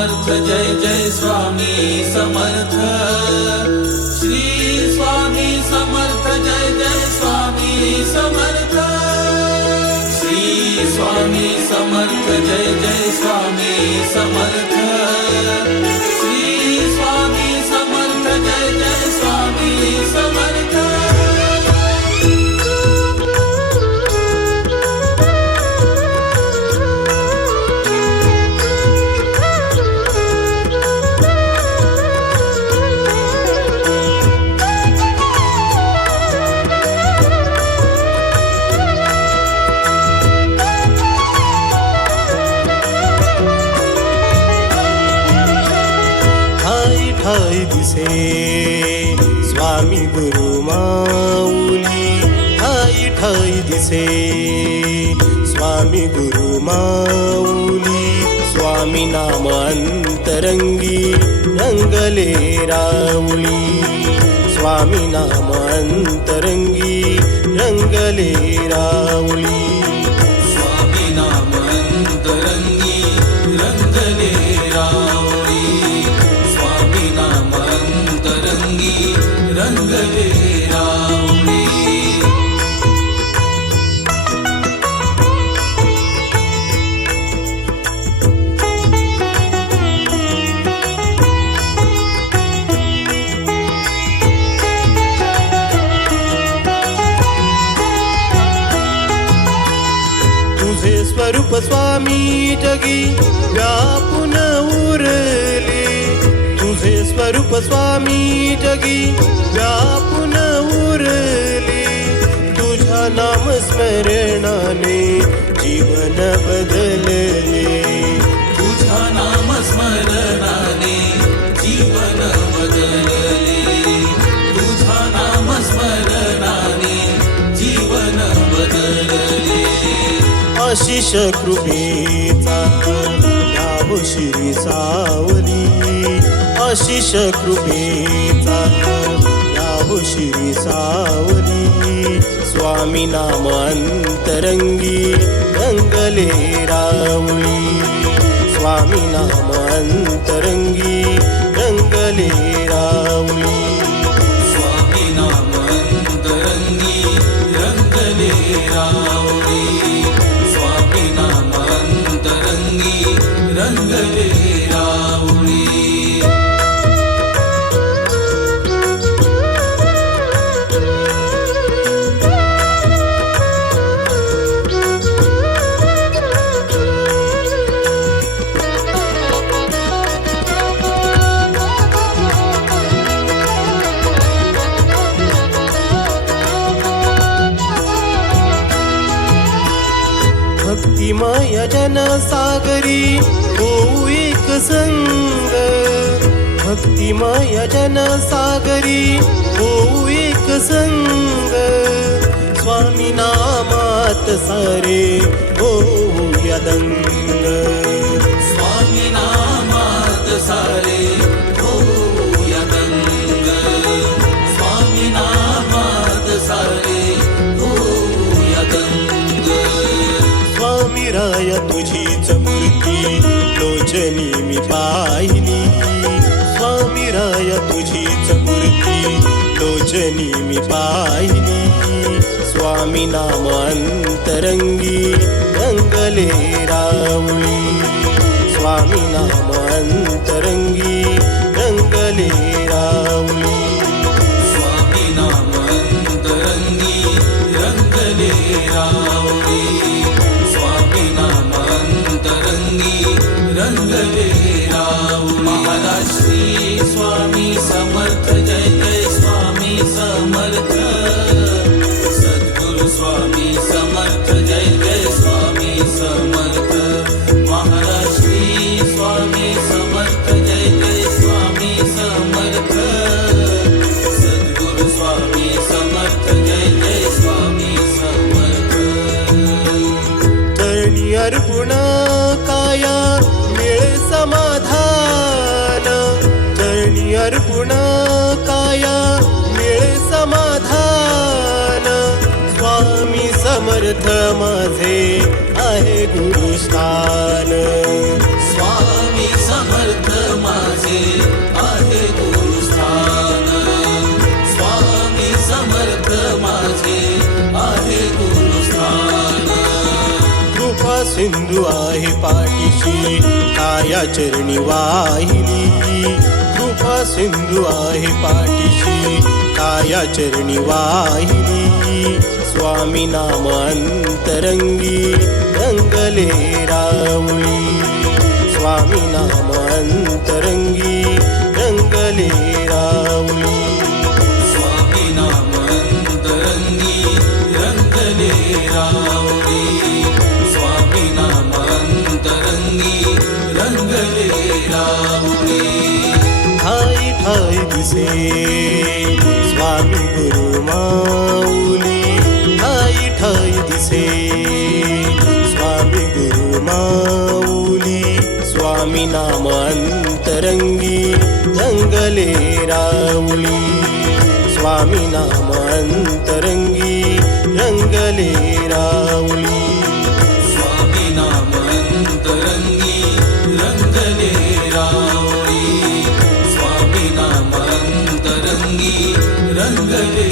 समर्थ जय जय स्वामी समर्थ श्री स्वामी समर्थ जय जय स्वामी समर्थ श्री स्वामी समर्थ जय जय स्वामी समर्थ श्री स्वामी समर्थ जय जय स्वामी समर्थ ठाई दिसे स्वामी गुरु माऊली ठाई ठाई दिसे स्वामी गुरु माऊली स्वामी नाम अंतरंगी रंगले राऊली स्वामी नाम अंतरंगी रंगले राऊली स्वामी नाम अंतरंगी रंगले राऊली स्वामी नाम अंतरंगी रंगले राऊली तुझे स्वरूप स्वामी जगी व्यापून उरले तुझे स्वरूप स्वामी जगी व्यापून उरले तुझ्या नाम स्मरणाने जीवन बदलले तुझ्या नाम स्मरणाने जीवन बदलले तुझ्या नाम स्मरणाने जीवन बदलले आशिष कृपेचा लाभ श्री सावली आशिष कृपेचा लाभ श्री सावली स्वामी नाम अंतरंगी रंगले राऊली स्वामी नाम अंतरंगी रंगले राऊली स्वामी नाम अंतरंगी रंगले राऊली स्वामी नाम अंतरंगी रंगले राऊली भक्तिमय जनसागरी होऊ एक संग भक्तिमय जनसागरी होऊ एक संग स्वामी नामात सारे होऊ यदंग स्वामी नामात सारे होऊया दंग स्वामी नामात सारे होऊया दंग स्वामी राया तुझीच मूर्ती लोचनी मी पाहिली स्वामी राया तुझीच मूर्ती लोचनी मी पाहिली स्वामी नाम अंतरंगी रंगले राऊली स्वामी नाम अंतरंगी रंगले राऊली स्वामी नाम अंतरंगी रंगले राऊली स्वामी नाम अंतरंगी रंगले राऊली महाराज श्री स्वामी समर्थ जय जय स्वामी समर्थ सद्गुरु स्वामी समर्थ जय जय स्वामी समर्थ महाराज श्री स्वामी समर्थ जय जय स्वामी समर्थ सद्गुरु स्वामी समर्थ जय जय स्वामी समर्थ चरणी अर्पण काया मिळे समाधान चरणी अर्पण काया मिळे समाधान स्वामी समर्थ माझे आहे गुरुस्थान स्वामी समर्थ आहे गुरुस्थान स्वामी समर्थ माझे आहे गुरुस्थान कृपा सिंधू आहे पाठीशी काया चरणी वाहिली कृपा सिंधू आहे पाठीशी काया चरणी वाहिली स्वामी नाम अंतरंगी रंगले रावळी स्वामी नाम अंतरंगी रंगले रावळी स्वामी नाम अंतरंगी रंगले रावळी स्वामी नाम अंतरंगी रंगले रावळी ठाई ठाई दिसे स्वामी गुरु माऊली ठाई ठाई दिसे स्वामी गुरु माऊली स्वामी नाम अंतरंगी रंगले रावळी स्वामी नाम अंतरंगी रंगले रावळी स्वामी नाम अंतरंगी रंगले रावळी स्वामी नाम अंतरंगी रंगले